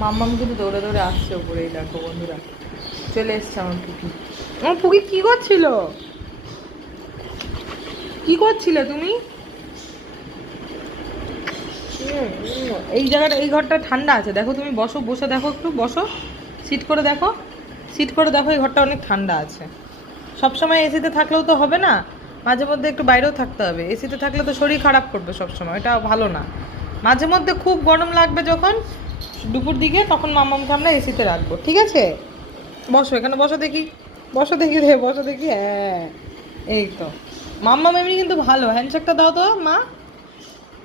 মাম্মাম কিন্তু দৌড়ে দৌড়ে আসছে উপরে, এই দেখো বন্ধুরা চলে এসছে আমার পুকি। আমার পুকি কি করছিল? কি করছিলে তুমি? এই জায়গাটা, এই ঘরটা ঠান্ডা আছে, দেখো তুমি বসো, বসে দেখো, একটু বসো, সিট করে দেখো, সিট করে দেখো, এই ঘরটা অনেক ঠান্ডা আছে। সবসময় এসিতে থাকলেও তো হবে না, মাঝে মধ্যে একটু বাইরেও থাকতে হবে। এসিতে থাকলে তো শরীর খারাপ করবে সবসময়, এটা ভালো না। মাঝে মধ্যে খুব গরম লাগবে যখন দুপুর দিকে, তখন মাম্মামকে আমরা এসিতে রাখবো, ঠিক আছে? বসো এখানে, বসো দেখি, বসো দেখি রে, বসো দেখি, হ্যাঁ এই তো। মাম্মাম এমনি কিন্তু ভালো, হ্যান্ডশেকটা দাও তো মা,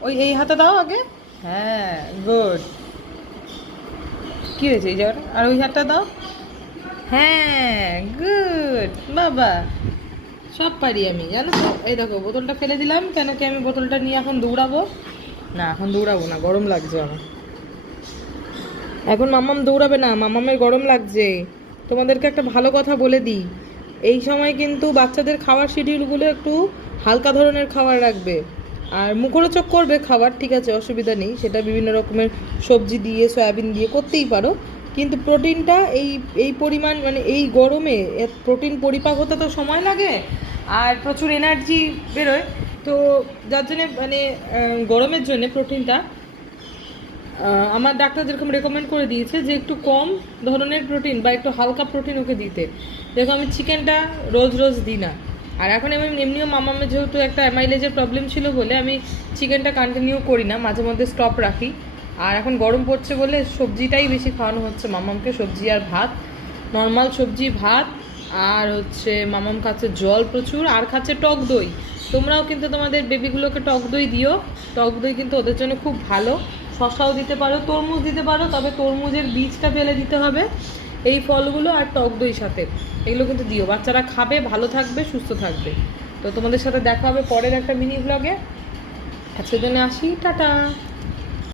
ওই এই হাতে দাও আগে, হ্যাঁ গুড। কী হয়েছে এই জায়গাটা, আর ওই হাতটা দাও, হ্যাঁ গুড বাবা, সব পারি আমি জানো তো। এই দেখো বোতলটা ফেলে দিলাম, কেন কি আমি বোতলটা নিয়ে এখন দৌড়াবো না, এখন দৌড়াবো না, গরম লাগছে আমার। এখন মাম্মাম দৌড়াবে না, মাম্মামের গরম লাগছে। তোমাদেরকে একটা ভালো কথা বলে দিই, এই সময় কিন্তু বাচ্চাদের খাওয়ার শিডিউলগুলো একটু হালকা ধরনের খাবার রাখবে। আর মুখরোচক করবে খাবার, ঠিক আছে, অসুবিধা নেই, সেটা বিভিন্ন রকমের সবজি দিয়ে, সয়াবিন দিয়ে করতেই পারো। কিন্তু প্রোটিনটা এই এই পরিমাণ, মানে এই গরমে প্রোটিন পরিপাক হতে তো সময় লাগে, আর প্রচুর এনার্জি বেরোয়। তো যার জন্যে মানে গরমের জন্যে প্রোটিনটা আমার ডাক্তার যেরকম রেকমেন্ড করে দিয়েছে যে একটু কম ধরনের প্রোটিন বা একটু হালকা প্রোটিন ওকে দিতে। দেখো আমি চিকেনটা রোজ রোজ দিই না, আর এখন আমি এমনিও মামামের যেহেতু একটা অ্যামাইলেজের প্রবলেম ছিল বলে আমি চিকেনটা কন্টিনিউ করি না, মাঝে মধ্যে স্টপ রাখি। আর এখন গরম পড়ছে বলে সবজিটাই বেশি খাওয়ানো হচ্ছে মামামকে, সবজি আর ভাত, নর্মাল সবজি ভাত। আর হচ্ছে মামাম খাচ্ছে জল প্রচুর, আর খাচ্ছে টক দই। তোমরাও কিন্তু তোমাদের বেবিগুলোকে টক দই দিও, টক দই কিন্তু ওদের জন্য খুব ভালো। শশাও দিতে পারো, তরমুজ দিতে পারো, তবে তরমুজের বীজটা ফেলে দিতে হবে। এই ফলগুলো আর টক দই সাথে এগুলো কিন্তু দিও, বাচ্চারা খাবে, ভালো থাকবে, সুস্থ থাকবে। তো তোমাদের সাথে দেখা হবে পরের একটা মিনি ব্লগে, আজকের জন্য আসি, টাটা।